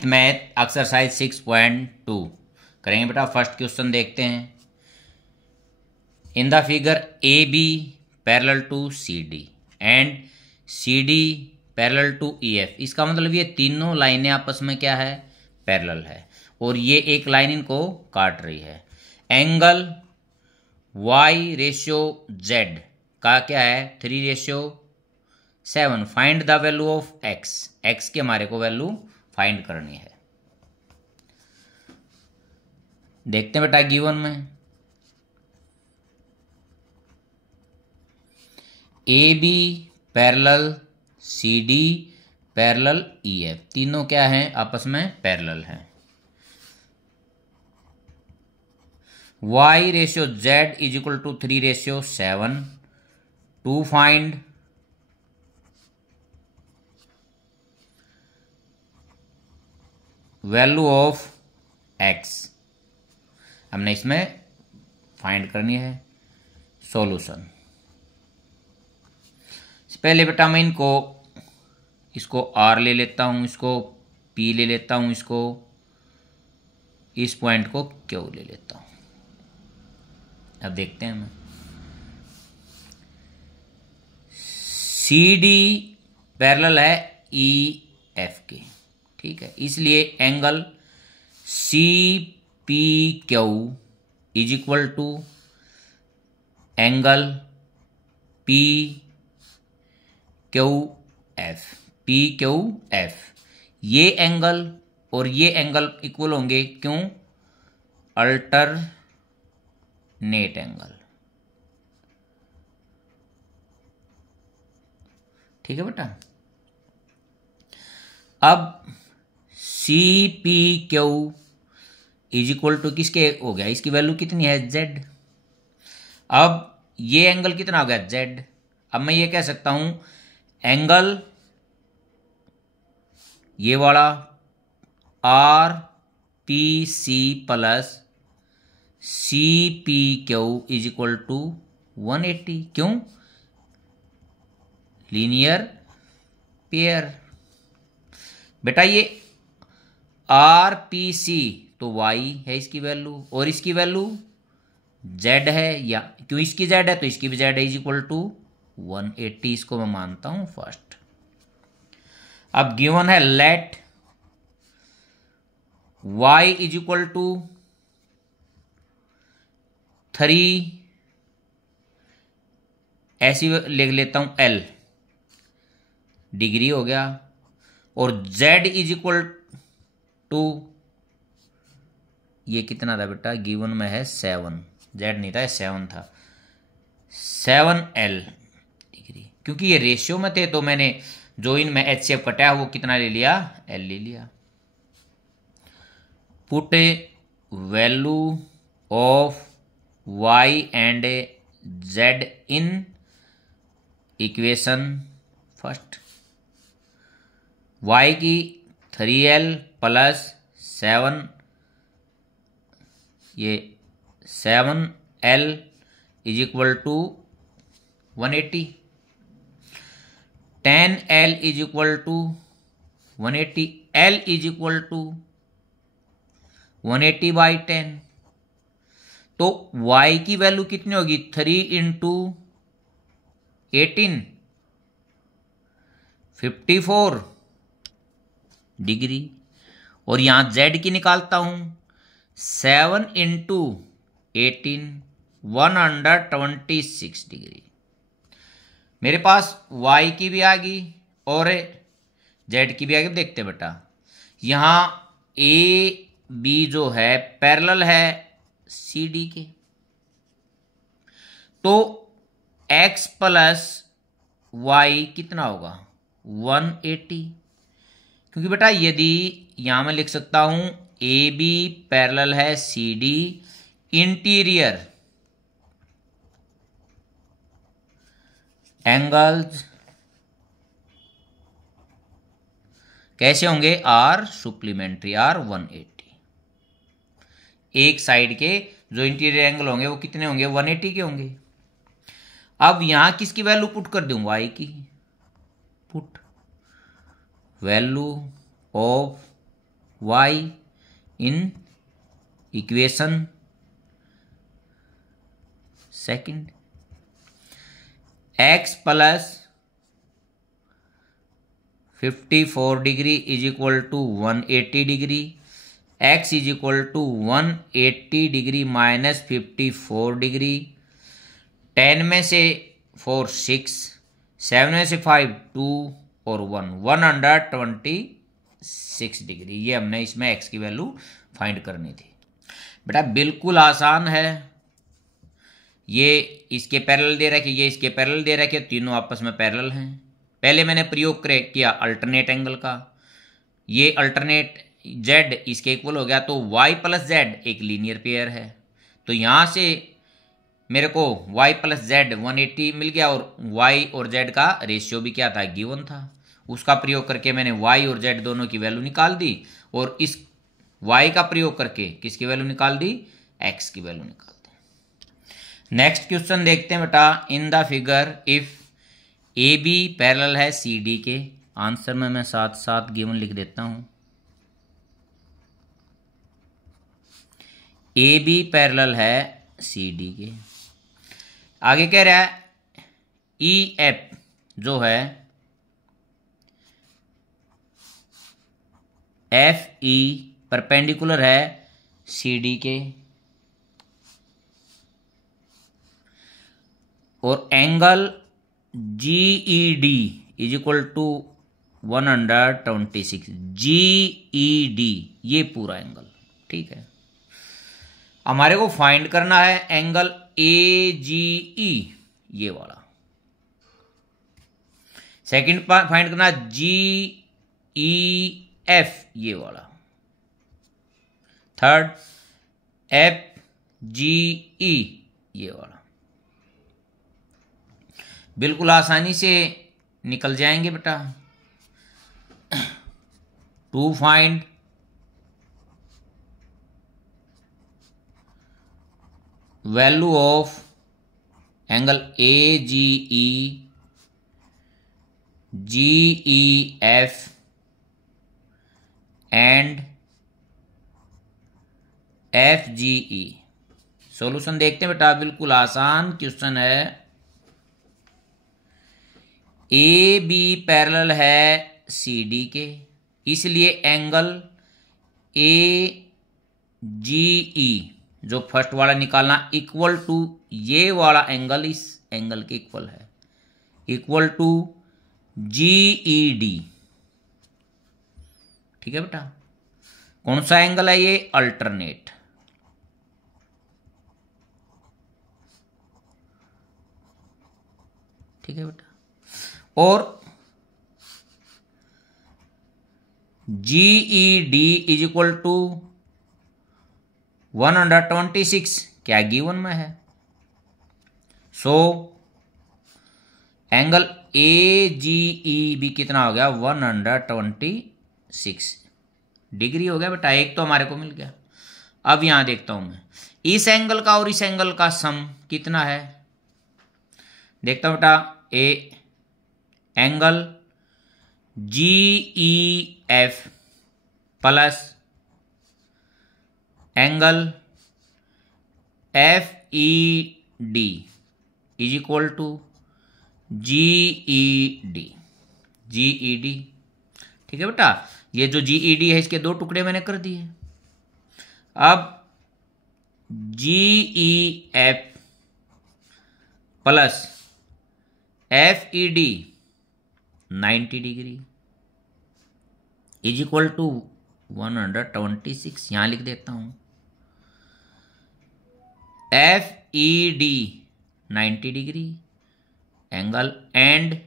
9th math exercise 6.2 करेंगे बेटा। First question देखते हैं। In the figure A B parallel to C D and C D parallel to E F. इसका मतलब ये तीनों लाइनें आपस में क्या है, पैरेलल है, और ये एक लाइन इनको काट रही है। एंगल y रेशियो z का क्या है, 3:7। Find the value of x। x की हमारे को वैल्यू फाइंड करनी है। देखते हैं बेटा गिवन में A B parallel C D parallel E F, तीनों क्या हैं, आपस में पैरेलल हैं। y ratio z is equal to 3:7 to find value of x। हमने इसमें फाइंड करनी है सॉल्यूशन। पहले बेटा मैं इसको r ले लेता हूं, इसको p ले लेता हूं, इसको इस पॉइंट को q ले लेता हूं। अब देखते हैं मैं सी डी पैरेलल है ई एफ के, ठीक है। इसलिए angle C P Q is equal to angle P Q F. P Q F, ये एंगल और ये एंगल इक्वल होंगे, क्यों, अल्टरनेट एंगल, ठीक है बेटा। अब C P Q is equal to किसके हो गया, इसकी वैल्यू कितनी है, z। अब ये एंगल कितना हो गया, z। अब मैं ये कह सकता हूं एंगल ये वाला R P C plus C P Q is equal to 180, क्यों, लीनियर पेयर। बेटा ये आर पी सी तो y है इसकी वैल्यू, और इसकी वैल्यू z है, या क्यों इसकी z है तो इसकी भी z है, इज इक्वल टू 180। इसको मैं मानता हूं फर्स्ट। अब गिवन है let y is equal to 3, ऐसी लिख लेता हूं l डिग्री हो गया, और z इज इक्वल टू, ये कितना था बेटा, गिवन में है 7, z नहीं था, 7 था, 7l डिग्री। क्योंकि ये रेशियो में थे तो मैंने जो इनमें एच शेप कटा वो कितना ले लिया, l ले लिया। Put value of y and z in equation first. y की 3l प्लस 7, ये 7l is equal to 180, 10l is equal to 180, l is equal to 180/10। तो y की वैल्यू कितनी होगी, 3 इंटू 18, 54 डिग्री। और यहां z की निकालता हूं, 7 इंटू 18, 126 डिग्री। मेरे पास y की भी आ गई और z की भी आ गई। देखते बेटा यहां ए बी जो है पैरेलल है सी डी के, तो x प्लस y कितना होगा, 180। क्योंकि बेटा यदि यहां मैं लिख सकता हूं ए बी पैरेलल है सी डी, इंटीरियर एंगल्स कैसे होंगे, आर सुप्लीमेंट्री, आर 180। एक साइड के जो इंटीरियर एंगल होंगे वो कितने होंगे, 180 के होंगे। अब यहां किसकी वैल्यू पुट कर दूं, y की। Put value of Y in equation second, X plus 54 degree is equal to 180 degree, X is equal to 180 degree minus 54 degree, 10 में से 4 6, 7 में से 5 2 और 1 126 डिग्री। ये हमने इसमें एक्स की वैल्यू फाइंड करनी थी। बेटा बिल्कुल आसान है, ये इसके पैरेलल दे रखे, ये इसके पैरेलल दे रखे, तीनों आपस में पैरेलल हैं। पहले मैंने प्रयोग किया अल्टरनेट एंगल का, ये अल्टरनेट z इसके इक्वल हो गया, तो y प्लस जेड एक लीनियर पेयर है, तो यहाँ से मेरे को y प्लस जेड 180 मिल गया और y और z का रेशियो भी क्या था, गिवन था। उसका प्रयोग करके मैंने y और z दोनों की वैल्यू निकाल दी और इस y का प्रयोग करके किसकी वैल्यू निकाल दी, x की वैल्यू निकाल दी। नेक्स्ट क्वेश्चन देखते हैं बेटा, in the figure if A B parallel है सी डी के, आंसर में मैं साथ साथ गिवन लिख देता हूं, ए बी पैरेलल है सी डी के। आगे कह रहा है ई एफ जो है एफ ई परपेंडिकुलर है सी डी के और angle G E D is equal to 126, G E D ये पूरा एंगल, ठीक है। हमारे को फाइंड करना है एंगल ए जी ई ये वाला, सेकंड फाइंड करना जी ई एफ ये वाला, थर्ड एफ जी ई ये वाला। बिल्कुल आसानी से निकल जाएंगे बेटा। To find value of angle A G E F and F G E. Solution देखते हैं बेटा, बिल्कुल आसान क्वेश्चन है। ए बी पैरेलल है सी डी के, इसलिए एंगल ए जी ई जो फर्स्ट वाला निकालना इक्वल टू ये वाला एंगल इस एंगल के इक्वल है, equal to G E D, ठीक है बेटा। कौन सा एंगल है ये, अल्टरनेट, ठीक है बेटा। और G E D is equal to 126 क्या गिवन में है, सो एंगल ए जी ई भी कितना हो गया, 126 डिग्री हो गया बेटा। एक तो हमारे को मिल गया। अब यहां देखता हूं मैं इस एंगल का और इस एंगल का सम कितना है, देखता हूं बेटा। A angle G E F plus angle F E D is equal to G E D, G E D, ठीक है बेटा। ये जो जी ई डी है इसके दो टुकड़े मैंने कर दिए। अब G E F plus F E D 90 degree is equal to 126, यहां लिख देता हूं। F E D 90 degree angle and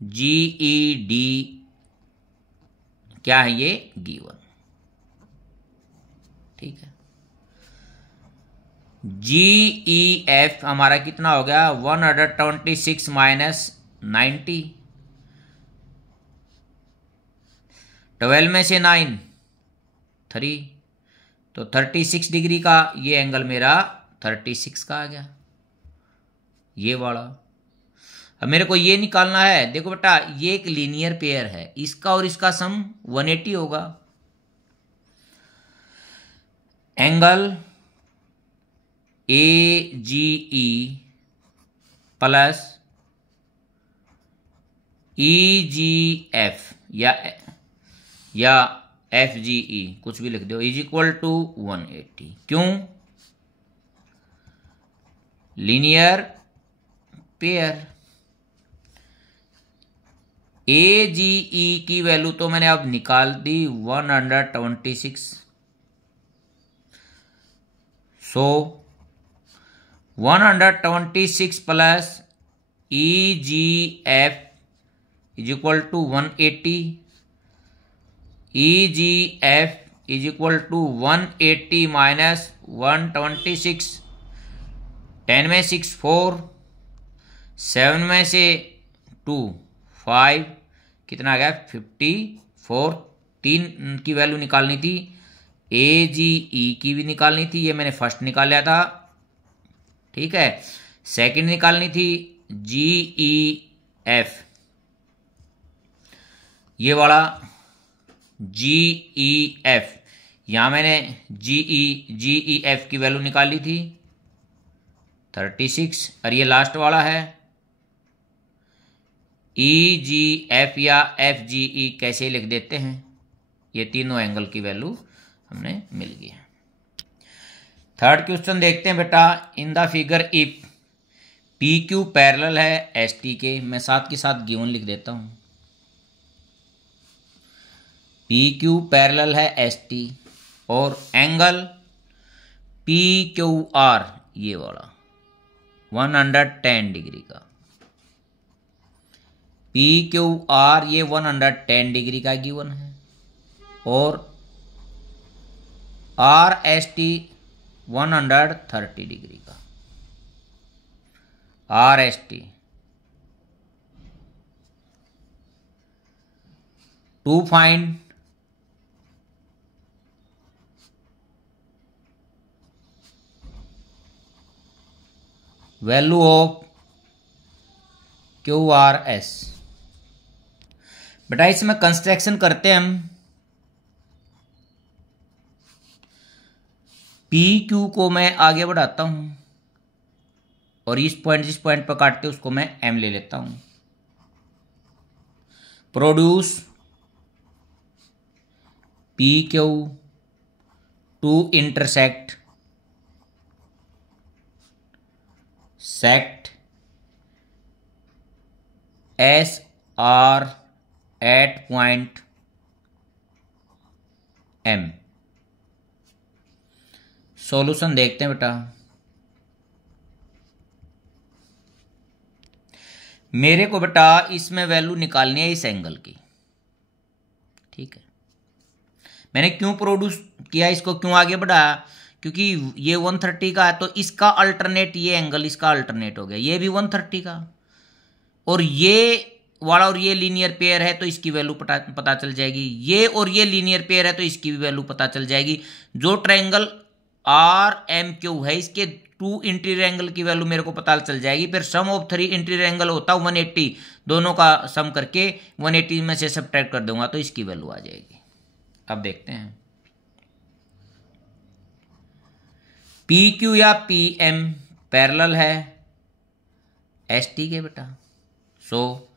G E D क्या है, ये गिवन, ठीक है। जी ई एफ हमारा कितना हो गया, 126 माइनस 90, 12 में से 9 3, तो 36 डिग्री का ये एंगल मेरा 36 का आ गया, ये वाला। अब मेरे को ये निकालना है, देखो बेटा ये एक लीनियर पेयर है, इसका और इसका सम 180 होगा, angle A G E plus E G F या एफ जी ई, कुछ भी लिख दो, इज इक्वल टू 180। क्यों? Linear pair. ए जी ई की वैल्यू तो मैंने अब निकाल दी 126। So 126 plus E G F is equal to 180। E G F is equal to 180 minus 126। 10 में 6 4, 7 में से 2 5, कितना आ गया 54। 3 की वैल्यू निकालनी थी, ए जी ई की भी निकालनी थी, ये मैंने फर्स्ट निकाल लिया था, ठीक है। सेकंड निकालनी थी जी ई एफ, ये वाला जी ई एफ, यहां मैंने जी ई एफ की वैल्यू निकाली थी 36, और ये लास्ट वाला है ई जी एफ या एफ जी ई, कैसे लिख देते हैं। ये तीनों एंगल की वैल्यू हमने मिल गई है। थर्ड क्वेश्चन देखते हैं बेटा। In the figure if P Q parallel है एस टी के, मैं साथ के साथ गिवन लिख देता हूं। पी क्यू पैरेलल है एस टी और एंगल पी क्यू आर ये वाला 110 डिग्री का, पी क्यू आर ये 110 डिग्री का गिवन है, और आर एस टी 130 डिग्री का। R S T to find value of Q R S. बेटा इसमें कंस्ट्रक्शन करते हैं हम। पी क्यू को मैं आगे बढ़ाता हूं और जिस पॉइंट पर काटते उसको मैं एम ले लेता हूं। Produce P Q to intersect sect S R at point M. Solution देखते हैं बेटा। मेरे को बेटा इसमें वैल्यू निकालनी है इस एंगल की, ठीक है। मैंने क्यों प्रोड्यूस किया, इसको क्यों आगे बढ़ाया, क्योंकि ये 130 का है तो इसका अल्टरनेट ये एंगल इसका अल्टरनेट हो गया, ये भी 130 का, और ये वाला और ये लीनियर पेयर है तो इसकी वैल्यू पता चल जाएगी। ये और ये लीनियर पेयर है तो इसकी भी वैल्यू पता चल जाएगी। जो ट्रायंगल आर एम क्यू है इसके 2 इंटीरियर एंगल की वैल्यू मेरे को पता चल जाएगी। फिर सम ऑफ 3 इंटीरियर एंगल होता है 180, दोनों का सम करके 180 में से सब्ट्रैक्ट कर दूंगा तो इसकी वैल्यू आ जाएगी। अब देखते हैं पी क्यू या पी एम पैरेलल है एस टी के बेटा। So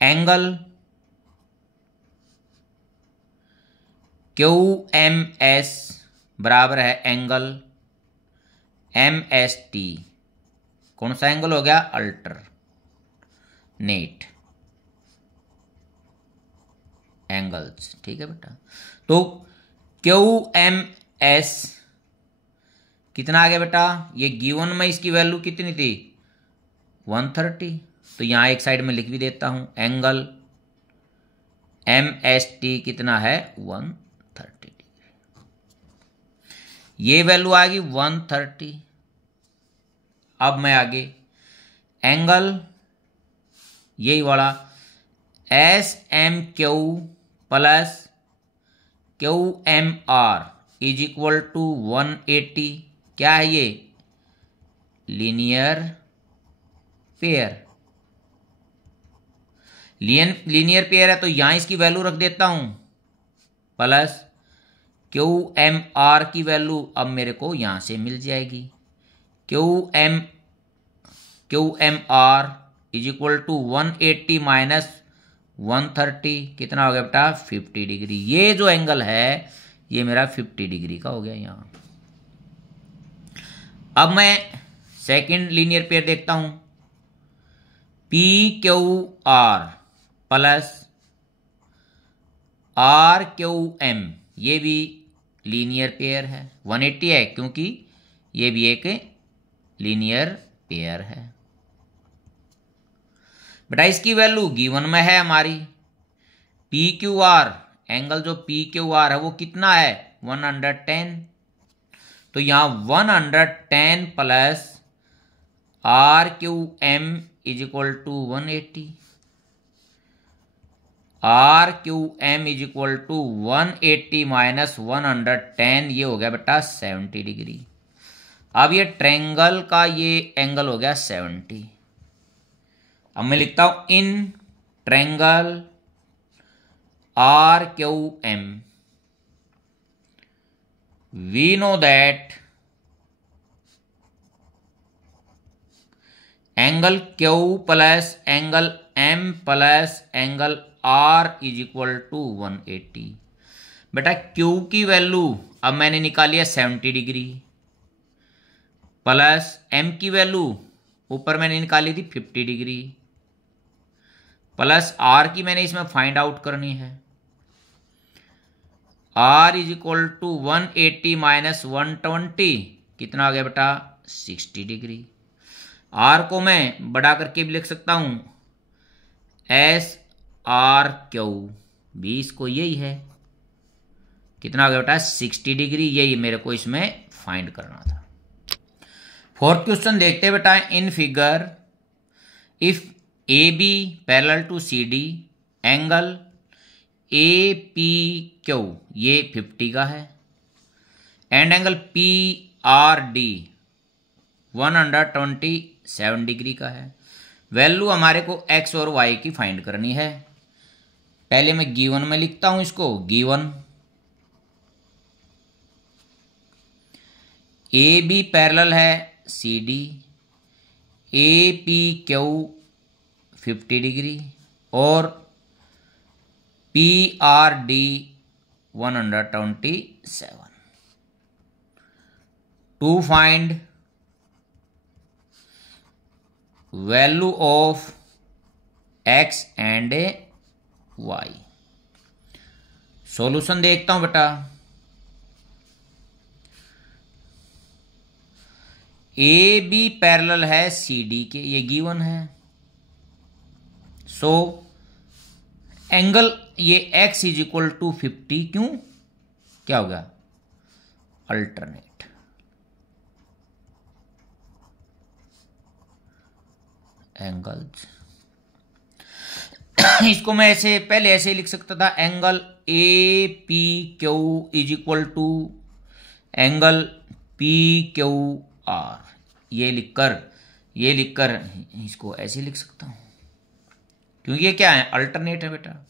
angle Q M S बराबर है एंगल एम एस टी। कौन सा एंगल हो गया, अल्टरनेट एंगल्स, ठीक है बेटा। तो क्यू एम एस कितना आ गया बेटा, ये गिवन में इसकी वैल्यू कितनी थी 130, तो यहां एक साइड में लिख भी देता हूं एंगल एम एस टी कितना है 130 डिग्री। ये वैल्यू आ गई 130। अब मैं आगे एंगल यही वाला S M Q plus Q M R is equal to 180। क्या है ये, लीनियर पेयर। लीनियर पेयर है तो यहां इसकी वैल्यू रख देता हूं प्लस क्यू एम आर की वैल्यू अब मेरे को यहाँ से मिल जाएगी। Q M R is equal to 180 minus 130 कितना हो गया बेटा 50 डिग्री। ये जो एंगल है ये मेरा 50 डिग्री का हो गया यहाँ। अब मैं सेकंड लीनियर पेयर देखता हूं। P Q R plus R Q M, ये भी लीनियर पेयर है। 180 है क्योंकि ये भी एक लीनियर पेयर है। बेटा इसकी वैल्यू गिवन में है हमारी। पी क्यू आर एंगल जो पी क्यू आर है वो कितना है 110। तो यहां 110 plus R Q M is equal to 180। R Q M is equal to 180 minus 110, ये हो गया बेटा 70 डिग्री। अब ये ट्रायंगल का ये एंगल हो गया 70। अब मैं लिखता हूं in triangle R Q M we know that angle Q plus angle M plus angle R is equal to 180। बेटा Q की वैल्यू अब मैंने निकाली है 70 डिग्री प्लस M की वैल्यू ऊपर मैंने निकाली थी 50 डिग्री प्लस R की मैंने इसमें फाइंड आउट करनी है। R is equal to 180 minus 120 कितना आ गया बेटा 60 डिग्री। R को मैं बड़ा करके भी लिख सकता हूं एस आर क्यू, भी इसको यही है कितना आ गया बेटा 60 डिग्री। यही मेरे को इसमें फाइंड करना था। फोर्थ क्वेश्चन देखते हैं बेटा। In figure if A B parallel to C D angle A P Q ये 50 का है and angle P R D 127 degree का है। वैल्यू हमारे को एक्स और वाई की फाइंड करनी है। पहले मैं गिवन में लिखता हूं इसको। गिवन ए बी पैरेलल है C D, A P Q 50 degree और P R D 127। To find value of x and y. Solution देखता हूं बेटा। ए बी पैरेलल है सी डी के, ये गिवन है। सो एंगल ये x इज इक्वल टू 50 क्यों क्या होगा अल्टरनेट। एंगल्स इसको मैं ऐसे पहले ऐसे ही लिख सकता था। Angle A P Q is equal to angle P Q R, ये लिखकर इसको ऐसे लिख सकता हूं क्योंकि ये क्या है अल्टरनेट है बेटा।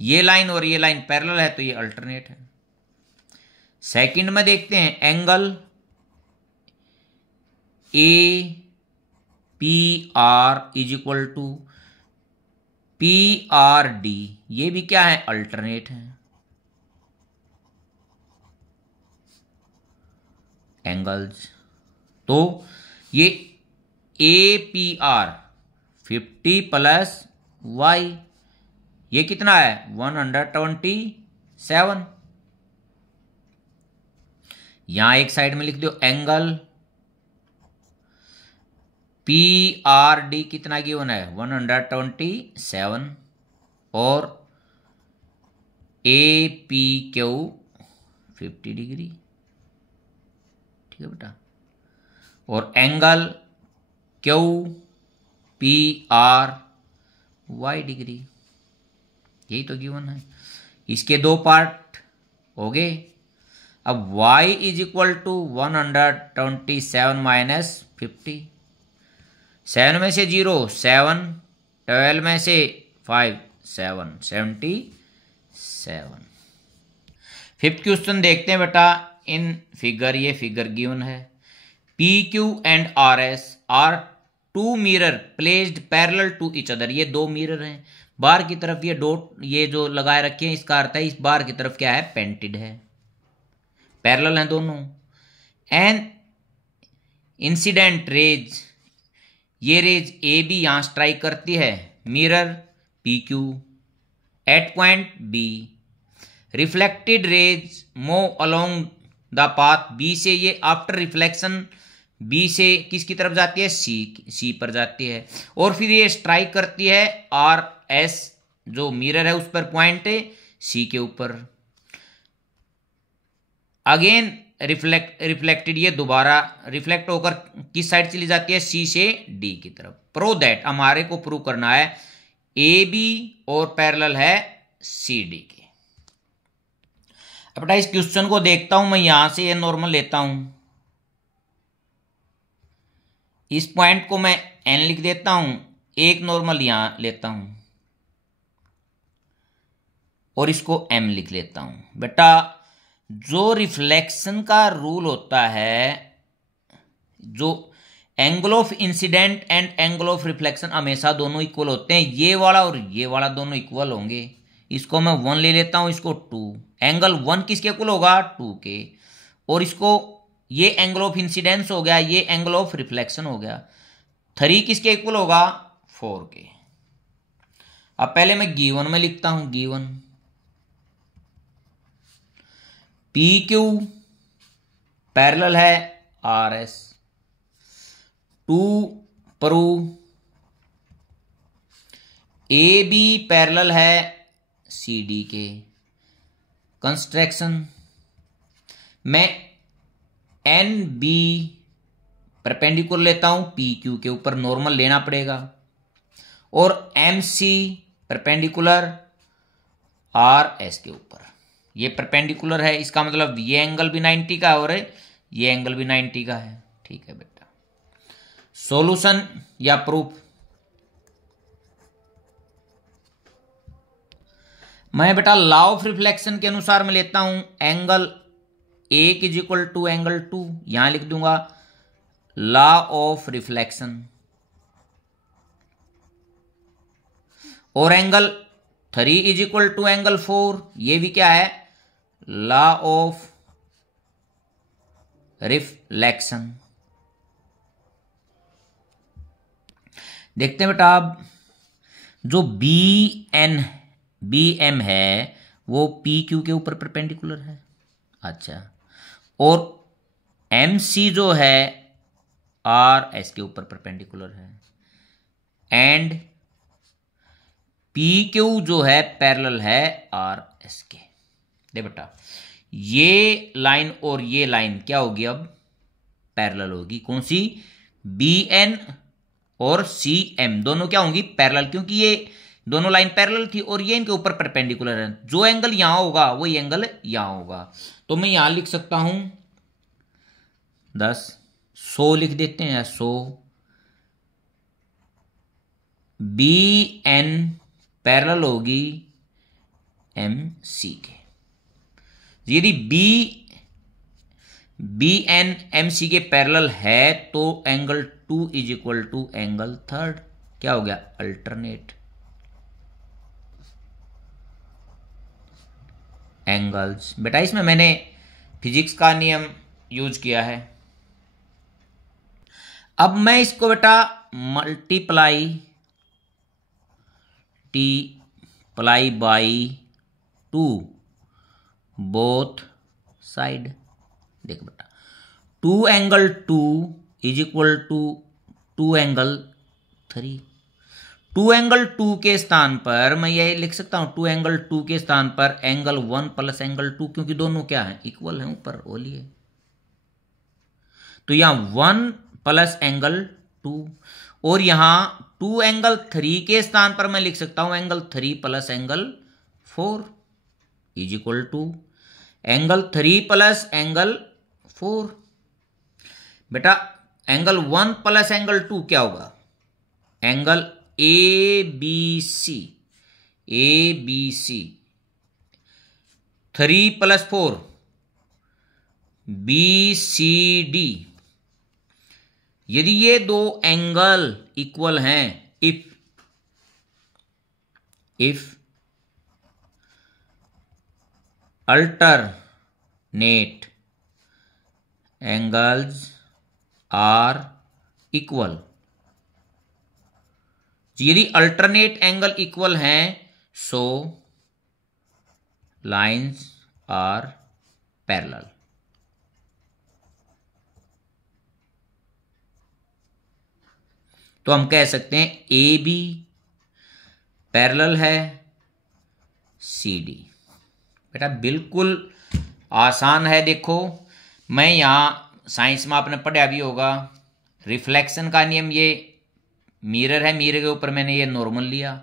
ये लाइन और ये लाइन पैरेलल है तो ये अल्टरनेट है। सेकंड में देखते हैं angle A P R is equal to P R D, ये भी क्या है अल्टरनेट है। एंगल्स तो ये A P R 50 plus Y ये कितना है 127। यहां एक साइड में लिख दो एंगल पी आर डी कितना गिवन है 127 और ए पी क्यू 50 डिग्री, ठीक है बेटा। और angle Q P R Y degree, यही तो गिवन है। इसके दो पार्ट हो गए। अब y is equal to 127 minus 50। 7 में से 0 7, 12 में से 5 7, 77। फिफ्थ क्वेश्चन देखते हैं बेटा। इन फिगर, ये फिगर गिवन है, P Q and R S are two mirror placed parallel to each other. ये दो मिरर हैं, बार की तरफ ये डॉट ये जो लगाए रखे हैं, इसका अर्थ है इस बार की तरफ क्या है, पेंटेड है, पैरेलल हैं दोनों। एंड इंसिडेंट रेज, ये रेज ए बी यहां स्ट्राइक करती है mirror P Q at point B. Reflected rays move along the path B से, ये आफ्टर रिफ्लेक्शन बी से किसकी तरफ जाती है, सी पर जाती है, और फिर ये स्ट्राइक करती है आर एस जो मिरर है उस पर पॉइंट है सी के ऊपर। अगेन रिफ्लेक्टेड, ये दोबारा रिफ्लेक्ट होकर किस साइड चली जाती है, सी से डी की तरफ। प्रो दैट, हमारे को प्रूव करना है ए बी और पैरेलल है सी डी के। अब बेटा इस क्वेश्चन को देखता हूं मैं, यहां से ये नॉर्मल लेता हूं, इस पॉइंट को मैं एन लिख देता हूं, एक नॉर्मल यहां लेता हूं और इसको एम लिख लेता हूं। बेटा जो रिफ्लेक्शन का रूल होता है, जो angle of incident and angle of reflection हमेशा दोनों इक्वल होते हैं, ये वाला और ये वाला दोनों इक्वल होंगे। इसको मैं 1 ले लेता हूं, इसको 2, एंगल 1 किसके इक्वल होगा, 2 के, और इसको ये एंगल ऑफ इंसिडेंस हो गया, ये एंगल ऑफ रिफ्लेक्शन हो गया, 3 किसके इक्वल होगा, 4 के। अब पहले मैं गिवन में लिखता हूं, गिवन पी क्यू पैरेलल है R S, 2 prove A B parallel है सी डी के। कंस्ट्रक्शन मैं एन बी परपेंडिकुलर लेता हूं पी क्यू के ऊपर, नॉर्मल लेना पड़ेगा, और M C perpendicular R S के ऊपर, ये परपेंडिकुलर है, इसका मतलब ये एंगल भी 90 का है और ये एंगल भी 90 का है। ठीक है बेटा, सॉल्यूशन या प्रूफ, मैं बेटा लॉ ऑफ रिफ्लेक्शन के अनुसार मैं लेता हूं एंगल एक इज इक्वल टू एंगल 2, यहां लिख दूंगा लॉ ऑफ रिफ्लेक्शन, और angle 3 is equal to angle 4, ये भी क्या है, लॉ ऑफ रिफ्लेक्शन। देखते हैं बेटा, अब जो बी एम है वो पी क्यू के ऊपर परपेंडिकुलर है, अच्छा, और एम सी जो है आर एस के ऊपर परपेंडिकुलर है, एंड पी क्यू जो है पैरेलल है आर एस के। दे बेटा ये लाइन और ये लाइन क्या होगी, अब पैरेलल होगी, कौन सी, बी एन और सी एम दोनों क्या होंगी, पैरेलल, क्योंकि ये दोनों लाइन पैरेलल थी और ये इनके ऊपर परपेंडिकुलर है, जो एंगल यहां होगा वही एंगल यहां होगा। तो मैं यहां लिख सकता हूं 100 लिख देते हैं, 100 बी एन पैरेलल होगी एम सी के। यदि बी एन एम सी के पैरेलल है तो angle 2 is equal to angle 3, क्या हो गया, अल्टरनेट एंगल्स। बेटा इसमें मैंने फिजिक्स का नियम यूज किया है। अब मैं इसको बेटा मल्टीप्लाई बाई 2 बोथ साइड। देखो बेटा 2 angle 2 is equal to 2 angle 3। 2 angle 2 के स्थान पर मैं ये लिख सकता हूं, 2 एंगल 2 के स्थान पर एंगल 1 प्लस एंगल 2, क्योंकि दोनों क्या है, इक्वल है ऊपर, बोलिए, तो यहां 1 प्लस एंगल 2, और यहां 2 एंगल 3 के स्थान पर मैं लिख सकता हूं angle 3 plus angle 4 is equal to angle 3 plus angle 4। बेटा एंगल 1 प्लस एंगल 2 क्या होगा, angle A B C 3+4 BCD, यदि ये दो एंगल इक्वल हैं, if alternate angles are equal, यदि अल्टरनेट एंगल इक्वल हैं सो लाइन्स आर पैरेलल। तो हम कह सकते हैं ए बी पैरेलल है सी डी। बेटा बिल्कुल आसान है। देखो मैं यहाँ साइंस में आपने पढ़ा भी होगा, रिफ्लेक्शन का नियम, ये मिरर है, मिरर के ऊपर मैंने ये नॉर्मल लिया,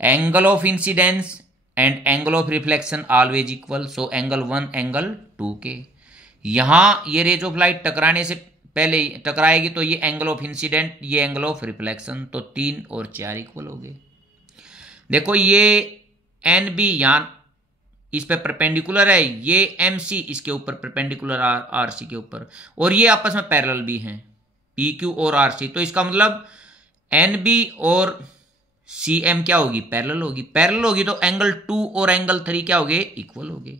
angle of incidence and angle of reflection always equal, so angle 1 angle 2 के। यहाँ ये रेज ऑफ लाइट टकराने से पहले टकराएगी तो ये एंगल ऑफ इंसिडेंट, ये एंगल ऑफ रिफ्लेक्शन, तो 3 और 4 इक्वल हो गए। देखो ये एन बी यहाँ इस पे परपेंडिकुलर है, ये एम सी इसके ऊपर परपेंडिकुलर आर सी के ऊपर, और ये आपस में पैरेलल भी हैं पी क्यू और आर सी। तो इसका मतलब एन बी और सी एम क्या होगी, पैरेलल होगी। पैरेलल होगी तो एंगल 2 और एंगल 3 क्या हो गए, इक्वल हो गए।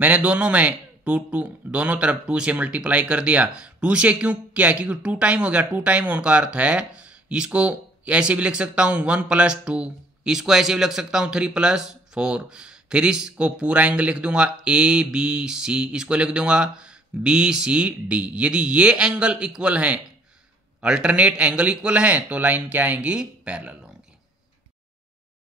मैंने दोनों में दोनों तरफ 2 से मल्टीप्लाई कर दिया। 2 से क्यों किया, क्योंकि 2 टाइम हो गया। 2 टाइम होने का अर्थ है, इसको ऐसे भी लिख सकता हूं 1+2, इसको ऐसे भी लिख सकता हूं 3+4, फिर इसको पूरा एंगल लिख दूंगा ए बी सी, इसको लिख दूंगा बी सी डी। यदि ये एंगल इक्वल हैं, अल्टरनेट एंगल इक्वल हैं, तो लाइन क्या आएंगी, पैरेलल।